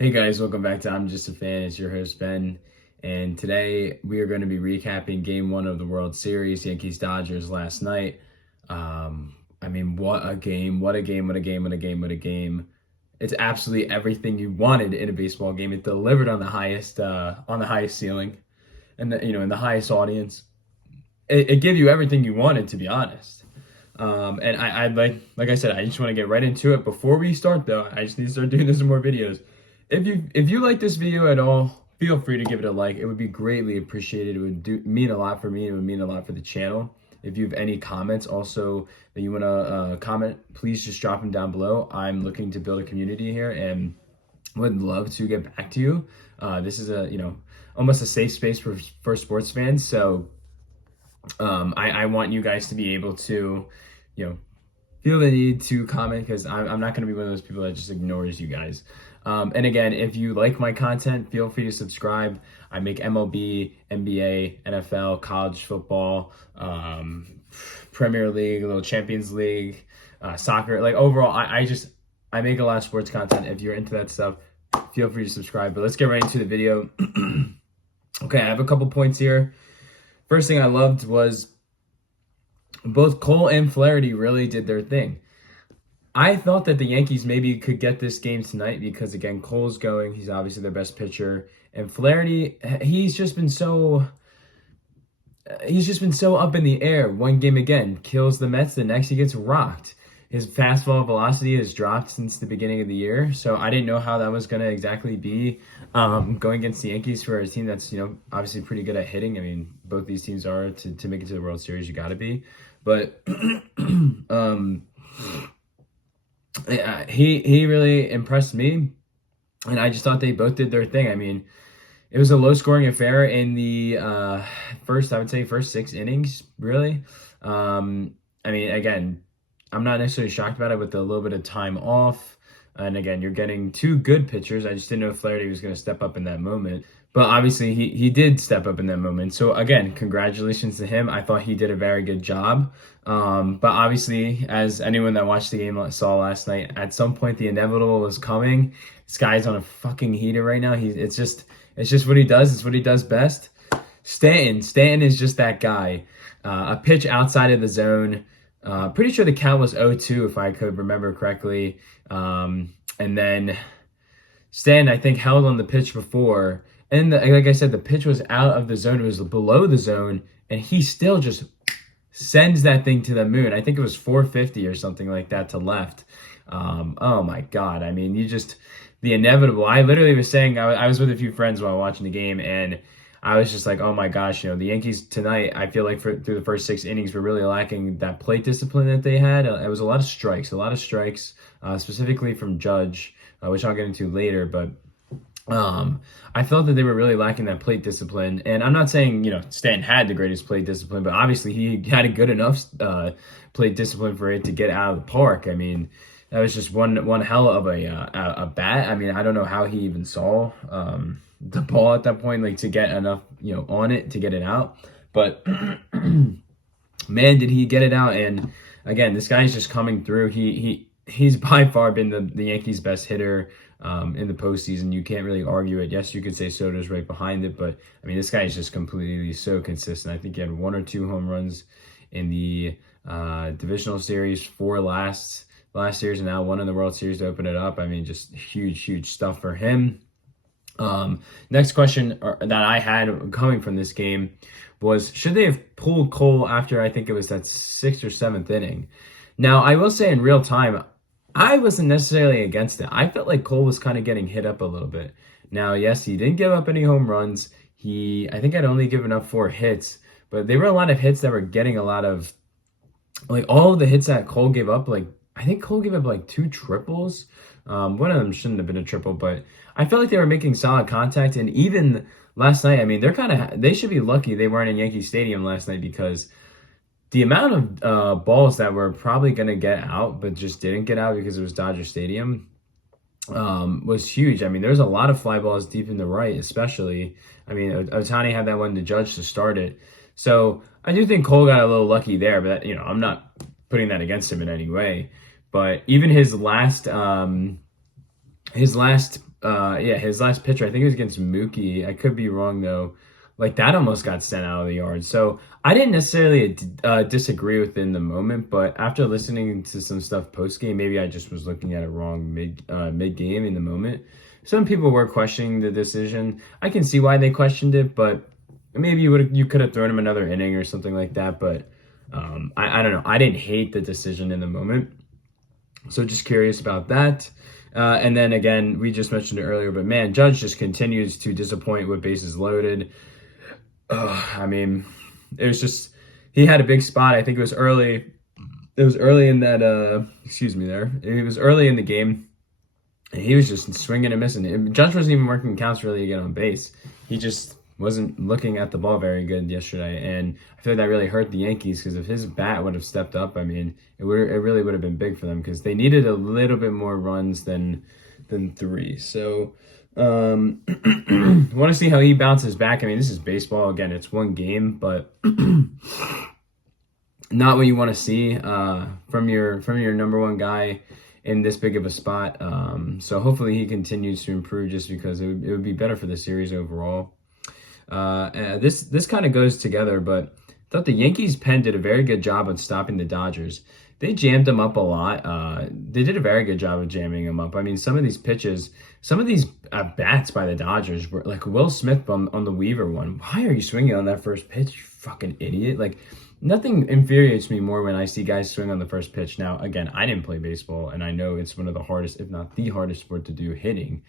Hey guys, welcome back to I'm Just a Fan. It's your host Ben, and today we are going to be recapping Game 1 of the World Series, Yankees-Dodgers last night. What a game, what a game, what a game, what a game, what a game. It's absolutely everything you wanted in a baseball game. It delivered on the highest ceiling, and in the highest audience. It gave you everything you wanted, to be honest. And I'd like I said, I just want to get right into it. Before we start, though, I just need to start doing this in more videos. If you like this video at all, feel free to give it a like. It would be greatly appreciated. It would mean a lot for me. It would mean a lot for the channel. If you have any comments also that you want to comment, please just drop them down below. I'm looking to build a community here and would love to get back to you. This is almost a safe space for sports fans. So I want you guys to be able to, feel the need to comment, because I'm not going to be one of those people that just ignores you guys. And again, if you like my content, feel free to subscribe. I make MLB, NBA, NFL, college football, Premier League, a little Champions League, soccer. Like overall, I make a lot of sports content. If you're into that stuff, feel free to subscribe. But let's get right into the video. Okay, I have a couple points here. First thing I loved was both Cole and Flaherty really did their thing. I thought that the Yankees maybe could get this game tonight because, again, Cole's going. He's obviously their best pitcher. And Flaherty, he's just been so up in the air. One game, again, kills the Mets. The next, he gets rocked. His fastball velocity has dropped since the beginning of the year. So I didn't know how that was going to exactly be going against the Yankees for a team that's, obviously pretty good at hitting. I mean, both these teams are. To make it to the World Series, you got to be. But he really impressed me, and I just thought they both did their thing. I mean, it was a low-scoring affair in the first 6 innings, really. Again, I'm not necessarily shocked about it with a little bit of time off. And again, you're getting two good pitchers. I just didn't know if Flaherty was going to step up in that moment. But obviously, he did step up in that moment. So again, congratulations to him. I thought he did a very good job. But obviously, as anyone that watched the game saw last night, at some point the inevitable was coming. This guy's on a fucking heater right now. It's just what he does. It's what he does best. Stanton is just that guy. A pitch outside of the zone. Pretty sure the count was 0-2 if I could remember correctly. And then Stanton, I think, held on the pitch before. And like I said, the pitch was out of the zone. It was below the zone. And he still just sends that thing to the moon. I think it was 450 or something like that to left. Oh, my God. I mean, the inevitable. I literally was saying, I was with a few friends while watching the game, and I was just like, oh my gosh, the Yankees tonight, I feel like through the first 6 innings, were really lacking that plate discipline that they had. It was a lot of strikes, specifically from Judge, which I'll get into later. But I felt that they were really lacking that plate discipline. And I'm not saying, Stan had the greatest plate discipline, but obviously he had a good enough plate discipline for it to get out of the park. I mean, that was just one hell of a bat. I mean, I don't know how he even saw the ball at that point, like to get enough, on it to get it out. But man, did he get it out. And again, this guy's just coming through. He's by far been the Yankees' best hitter in the postseason. You can't really argue it. Yes, you could say Soto's right behind it, but I mean, this guy is just completely so consistent. I think he had 1 or 2 home runs in the divisional series, 4 last series, and now 1 in the World Series to open it up. I mean, just huge stuff for him. Next question that I had coming from this game was, should they have pulled Cole after, I think it was that 6th or 7th inning? Now, I will say in real time, I wasn't necessarily against it. I felt like Cole was kind of getting hit up a little bit. Now, yes, he didn't give up any home runs. I think I'd only given up 4 hits, but there were a lot of hits that were getting a lot of, like all of the hits that Cole gave up, like I think Cole gave up like 2 triples. One of them shouldn't have been a triple, but I felt like they were making solid contact. And even last night, I mean, they should be lucky they weren't in Yankee Stadium last night, because the amount of balls that were probably going to get out but just didn't get out because it was Dodger Stadium was huge. I mean, there's a lot of fly balls deep in the right, especially. I mean, Ohtani had that one to Judge to start it. So I do think Cole got a little lucky there, but I'm not putting that against him in any way. But even his last Yeah, his last pitcher, I think it was against Mookie. I could be wrong though. Like that almost got sent out of the yard. So I didn't necessarily disagree with it in the moment, but after listening to some stuff post game, maybe I just was looking at it wrong mid game in the moment. Some people were questioning the decision. I can see why they questioned it, but maybe you could have thrown him another inning or something like that. But I don't know. I didn't hate the decision in the moment. So just curious about that. And then again, we just mentioned it earlier, but man, Judge just continues to disappoint with bases loaded. I mean, it was just, he had a big spot. I think it was early. It was early in that, excuse me there. It was early in the game. And he was just swinging and missing. Judge wasn't even working counts really to get on base. He just wasn't looking at the ball very good yesterday. And I feel like that really hurt the Yankees because if his bat would have stepped up, I mean, it really would have been big for them because they needed a little bit more runs than 3. So want to see how he bounces back. I mean, this is baseball. Again, it's one game, but not what you want to see from your number one guy in this big of a spot. So hopefully he continues to improve just because it would be better for the series overall. This kind of goes together, but I thought the Yankees pen did a very good job of stopping the Dodgers. They jammed them up a lot. They did a very good job of jamming them up. I mean, some of these pitches, some of these bats by the Dodgers were like Will Smith on the Weaver one. Why are you swinging on that first pitch, you fucking idiot? Like, nothing infuriates me more when I see guys swing on the first pitch. Now, again, I didn't play baseball, and I know it's one of the hardest, if not the hardest sport to do, hitting.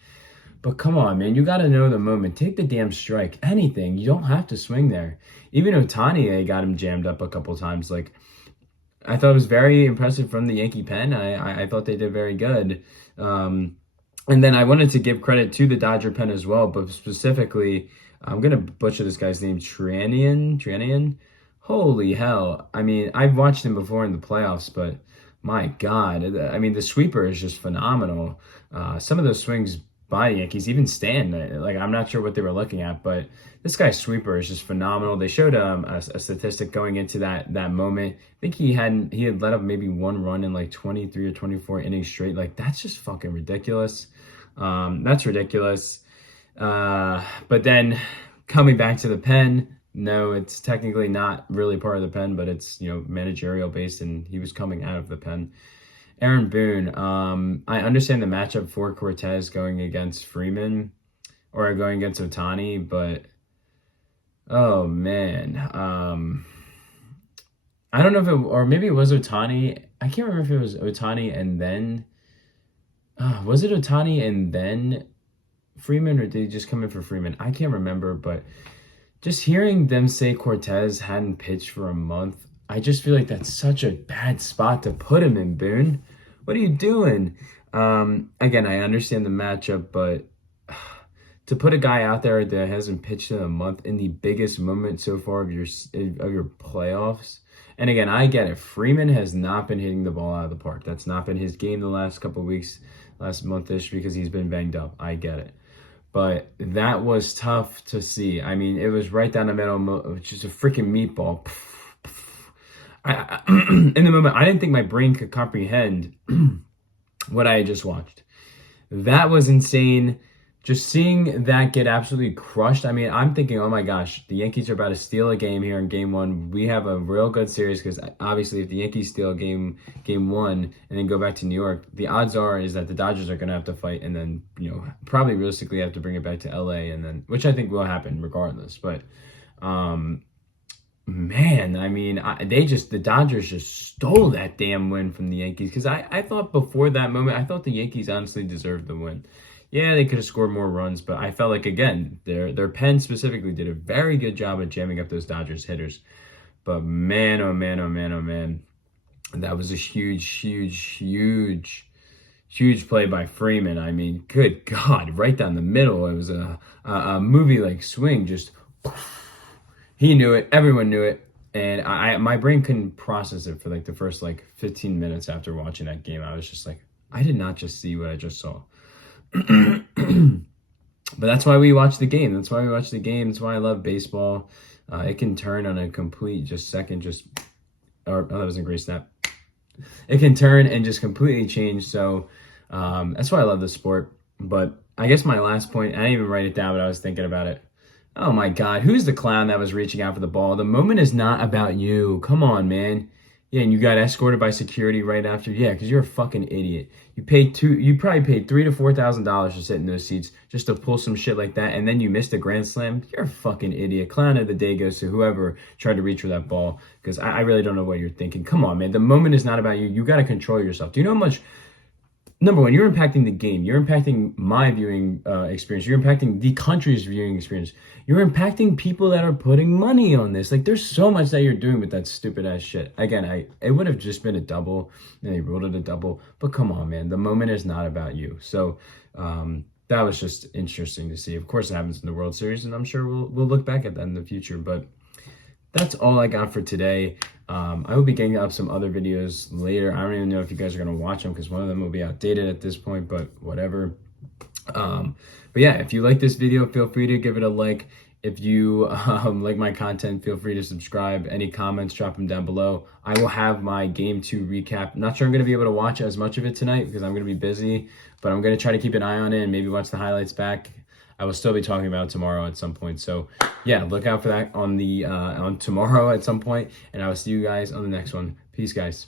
But come on, man, you got to know the moment. Take the damn strike. Anything. You don't have to swing there. Even Ohtani, they got him jammed up a couple times. Like, I thought it was very impressive from the Yankee pen. I thought they did very good. And then I wanted to give credit to the Dodger pen as well, but specifically, I'm going to butcher this guy's name, Trianian. Holy hell. I mean, I've watched him before in the playoffs, but my God. I mean, the sweeper is just phenomenal. Some of those swings by the Yankees, even Stan, like I'm not sure what they were looking at, but this guy's sweeper is just phenomenal. They showed a statistic going into that moment. I think he had let up maybe one run in like 23 or 24 innings straight. Like that's just fucking ridiculous. That's ridiculous. But then coming back to the pen, no, it's technically not really part of the pen, but it's managerial based, and he was coming out of the pen. Aaron Boone, I understand the matchup for Cortez going against Freeman or going against Ohtani, but oh man, I don't know if or maybe it was Ohtani. I can't remember if it was Ohtani and then was it Ohtani and then Freeman, or did he just come in for Freeman? I can't remember, but just hearing them say Cortez hadn't pitched for a month, I just feel like that's such a bad spot to put him in, Boone. What are you doing? Again, I understand the matchup, but to put a guy out there that hasn't pitched in a month in the biggest moment so far of your playoffs, and again, I get it. Freeman has not been hitting the ball out of the park. That's not been his game the last couple of weeks, last month-ish, because he's been banged up. I get it. But that was tough to see. I mean, it was right down the middle, just a freaking meatball. In the moment, I didn't think my brain could comprehend what I had just watched. That was insane. Just seeing that get absolutely crushed. I mean, I'm thinking, oh my gosh, the Yankees are about to steal a game here in game one. We have a real good series because obviously if the Yankees steal game one and then go back to New York, the odds is that the Dodgers are going to have to fight and then, probably realistically have to bring it back to LA, and then, which I think will happen regardless. But, man, I mean, the Dodgers just stole that damn win from the Yankees, because I thought before that moment, I thought the Yankees honestly deserved the win. Yeah, they could have scored more runs, but I felt like, again, their pen specifically did a very good job of jamming up those Dodgers hitters. But man, oh man, oh man, oh man, that was a huge play by Freeman. I mean, good God, right down the middle. It was a movie-like swing, just... He knew it. Everyone knew it. And my brain couldn't process it for like the first 15 minutes after watching that game. I was just like, I did not just see what I just saw. But that's why we watch the game. That's why I love baseball. It can turn on a complete that was a great snap. It can turn and just completely change. So that's why I love the sport. But I guess my last point, I didn't even write it down, but I was thinking about it. Oh my God, who's the clown that was reaching out for the ball? The moment is not about you. Come on, man. Yeah, and you got escorted by security right after. Yeah, because you're a fucking idiot. You probably paid $3,000 to $4,000 to sit in those seats just to pull some shit like that, and then you missed a grand slam. You're a fucking idiot. Clown of the day goes to whoever tried to reach for that ball, because I really don't know what you're thinking. Come on, man. The moment is not about you. You got to control yourself. Do you know how much? Number one, you're impacting the game. You're impacting my viewing experience. You're impacting the country's viewing experience. You're impacting people that are putting money on this. Like, there's so much that you're doing with that stupid ass shit. Again, it would have just been a double, and they ruled it a double. But come on, man, the moment is not about you. So that was just interesting to see. Of course, it happens in the World Series, and I'm sure we'll look back at that in the future. But that's all I got for today. I will be getting up some other videos later. I don't even know if you guys are going to watch them because one of them will be outdated at this point, but whatever. But yeah, if you like this video, feel free to give it a like. If you like my content, feel free to subscribe. Any comments, drop them down below. I will have my Game 2 recap. Not sure I'm going to be able to watch as much of it tonight because I'm going to be busy, but I'm going to try to keep an eye on it and maybe watch the highlights back. I will still be talking about it tomorrow at some point. So yeah, look out for that on tomorrow at some point, and I will see you guys on the next one. Peace, guys.